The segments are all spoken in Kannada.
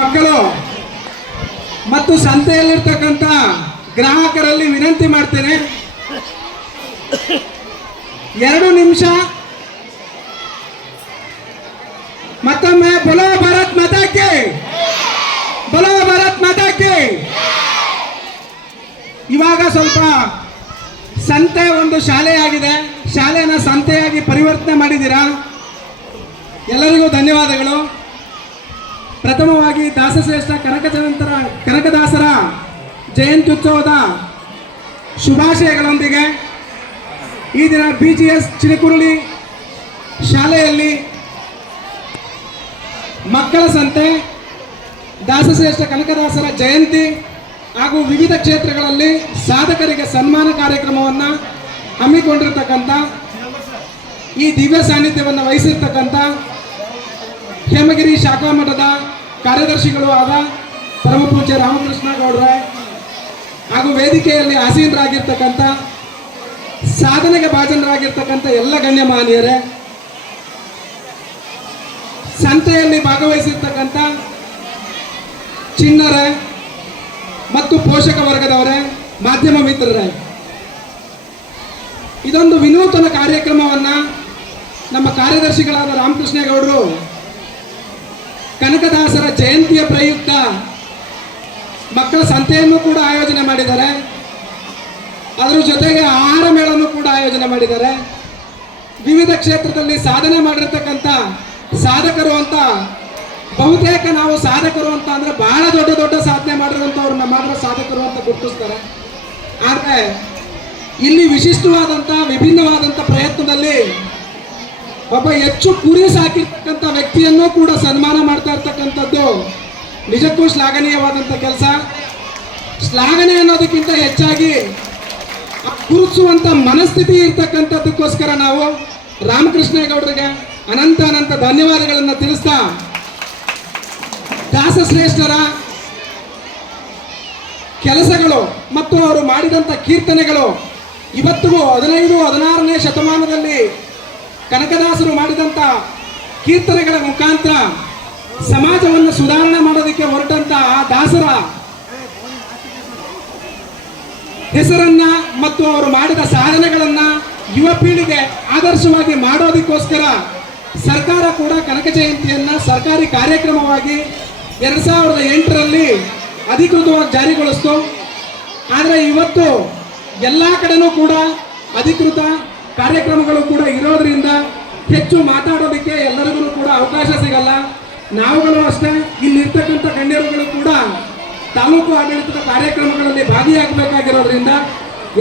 ಮಕ್ಕಳು ಮತ್ತು ಸಂತೆಯಲ್ಲಿರ್ತಕ್ಕಂಥ ಗ್ರಾಹಕರಲ್ಲಿ ವಿನಂತಿ ಮಾಡ್ತೇನೆ, 2 ನಿಮಿಷ ಮತ್ತೊಮ್ಮೆ ಬೋಲೋ ಭಾರತ್ ಮಾತಾ ಕಿ, ಬೋಲೋ ಭಾರತ್ ಮಾತಾ ಕಿ. ಇವಾಗ ಸ್ವಲ್ಪ ಸಂತೆ ಒಂದು ಶಾಲೆಯಾಗಿದೆ, ಶಾಲೆನ ಸಂತೆಯಾಗಿ ಪರಿವರ್ತನೆ ಮಾಡಿದ್ದೀರಾ, ಎಲ್ಲರಿಗೂ ಧನ್ಯವಾದಗಳು. ಪ್ರಥಮವಾಗಿ ದಾಸಶ್ರೇಷ್ಠ ಕನಕದಾಸರ ಜಯಂತ್ಯುತ್ಸವದ ಶುಭಾಶಯಗಳೊಂದಿಗೆ ಈ ದಿನ BGS ಚಿನಕುರುಳಿ ಶಾಲೆಯಲ್ಲಿ ಮಕ್ಕಳ ಸಂತೆ, ದಾಸಶ್ರೇಷ್ಠ ಕನಕದಾಸರ ಜಯಂತಿ ಹಾಗೂ ವಿವಿಧ ಕ್ಷೇತ್ರಗಳಲ್ಲಿ ಸಾಧಕರಿಗೆ ಸನ್ಮಾನ ಕಾರ್ಯಕ್ರಮವನ್ನು ಹಮ್ಮಿಕೊಂಡಿರ್ತಕ್ಕಂಥ ಈ ದಿವ್ಯ ಸಾನ್ನಿಧ್ಯವನ್ನು ವಹಿಸಿರ್ತಕ್ಕಂಥ ಹೇಮಗಿರಿ ಶಾಖಾ ಮಠದ ಕಾರ್ಯದರ್ಶಿಗಳು ಆದ ಪರಮಪೂಜ್ಯ ರಾಮಕೃಷ್ಣ ಗೌಡ್ರೆ ಹಾಗೂ ವೇದಿಕೆಯಲ್ಲಿ ಆಸೀನರಾಗಿರ್ತಕ್ಕಂಥ ಸಾಧನೆಗೆ ಭಾಜನರಾಗಿರ್ತಕ್ಕಂಥ ಎಲ್ಲ ಗಣ್ಯಮಾನ್ಯರೇ, ಸಂತೆಯಲ್ಲಿ ಭಾಗವಹಿಸಿರ್ತಕ್ಕಂಥ ಚಿಣ್ಣರೇ ಮತ್ತು ಪೋಷಕ ವರ್ಗದವರೇ, ಮಾಧ್ಯಮ ಮಿತ್ರರೇ, ಇದೊಂದು ವಿನೂತನ ಕಾರ್ಯಕ್ರಮವನ್ನು ನಮ್ಮ ಕಾರ್ಯದರ್ಶಿಗಳಾದ ರಾಮಕೃಷ್ಣೇಗೌಡರು ಕನಕದಾಸರ ಜಯಂತಿಯ ಪ್ರಯುಕ್ತ ಮಕ್ಕಳ ಸಂತೆಯನ್ನು ಕೂಡ ಆಯೋಜನೆ ಮಾಡಿದ್ದಾರೆ. ಅದರ ಜೊತೆಗೆ ಆಹಾರ ಮೇಳನ್ನು ಕೂಡ ಆಯೋಜನೆ ಮಾಡಿದ್ದಾರೆ. ವಿವಿಧ ಕ್ಷೇತ್ರದಲ್ಲಿ ಸಾಧನೆ ಮಾಡಿರ್ತಕ್ಕಂಥ ಸಾಧಕರು ಅಂತ, ಬಹುತೇಕ ನಾವು ಸಾಧಕರು ಅಂತ ಅಂದರೆ ಬಹಳ ದೊಡ್ಡ ದೊಡ್ಡ ಸಾಧನೆ ಮಾಡಿರುವಂಥವ್ರನ್ನ ಮಾತ್ರ ಸಾಧಕರು ಅಂತ ಗುರುತಿಸ್ತಾರೆ. ಆದರೆ ಇಲ್ಲಿ ವಿಶಿಷ್ಟವಾದಂಥ ವಿಭಿನ್ನವಾದಂಥ ಪ್ರಯತ್ನದಲ್ಲಿ ಒಬ್ಬ ಹೆಚ್ಚು ಕುರಿ ಸಾಕಿರ್ತಕ್ಕಂಥ ವ್ಯಕ್ತಿಯನ್ನು ಕೂಡ ಸನ್ಮಾನ ಮಾಡ್ತಾ ಇರ್ತಕ್ಕಂಥದ್ದು ನಿಜಕ್ಕೂ ಶ್ಲಾಘನೀಯವಾದಂಥ ಕೆಲಸ. ಶ್ಲಾಘನೆ ಅನ್ನೋದಕ್ಕಿಂತ ಹೆಚ್ಚಾಗಿ ಗುರುತಿಸುವಂಥ ಮನಸ್ಥಿತಿ ಇರ್ತಕ್ಕಂಥದ್ದಕ್ಕೋಸ್ಕರ ನಾವು ರಾಮಕೃಷ್ಣೇಗೌಡರಿಗೆ ಅನಂತ ಅನಂತ ಧನ್ಯವಾದಗಳನ್ನು ತಿಳಿಸ್ತಾ, ದಾಸಶ್ರೇಷ್ಠರ ಕೆಲಸಗಳು ಮತ್ತು ಅವರು ಮಾಡಿದಂಥ ಕೀರ್ತನೆಗಳು ಇವತ್ತಿಗೂ 15-16ನೇ ಶತಮಾನದಲ್ಲಿ ಕನಕದಾಸರು ಮಾಡಿದಂಥ ಕೀರ್ತನೆಗಳ ಮುಖಾಂತರ ಸಮಾಜವನ್ನು ಸುಧಾರಣೆ ಮಾಡೋದಕ್ಕೆ ಹೊರಟಂತ ಆ ದಾಸರ ಹೆಸರನ್ನ ಮತ್ತು ಅವರು ಮಾಡಿದ ಸಾಧನೆಗಳನ್ನ ಯುವ ಪೀಳಿಗೆ ಆದರ್ಶವಾಗಿ ಮಾಡೋದಕ್ಕೋಸ್ಕರ ಸರ್ಕಾರ ಕೂಡ ಕನಕ ಜಯಂತಿಯನ್ನ ಸರ್ಕಾರಿ ಕಾರ್ಯಕ್ರಮವಾಗಿ 2008ರಲ್ಲಿ ಅಧಿಕೃತವಾಗಿ ಜಾರಿಗೊಳಿಸ್ತು. ಆದರೆ ಇವತ್ತು ಎಲ್ಲ ಕಡೆನೂ ಕೂಡ ಅಧಿಕೃತ ಕಾರ್ಯಕ್ರಮಗಳು ಕೂಡ ಇರೋದ್ರಿಂದ ಹೆಚ್ಚು ಮಾತಾಡೋದಕ್ಕೆ ಎಲ್ಲರಿಗೂ ಕೂಡ ಅವಕಾಶ ಸಿಗಲ್ಲ. ನಾವುಗಳು ಅಷ್ಟೇ, ಇಲ್ಲಿರ್ತಕ್ಕಂಥ ಗಣ್ಯರುಗಳು ಕೂಡ ತಾಲೂಕು ಆಡಳಿತದ ಕಾರ್ಯಕ್ರಮಗಳಲ್ಲಿ ಭಾಗಿಯಾಗಬೇಕಾಗಿರೋದ್ರಿಂದ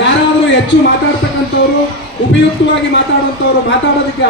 ಯಾರಾದರೂ ಹೆಚ್ಚು ಮಾತಾಡ್ತಕ್ಕಂಥವ್ರು, ಉಪಯುಕ್ತವಾಗಿ ಮಾತಾಡುವಂಥವ್ರು ಮಾತಾಡೋದಕ್ಕೆ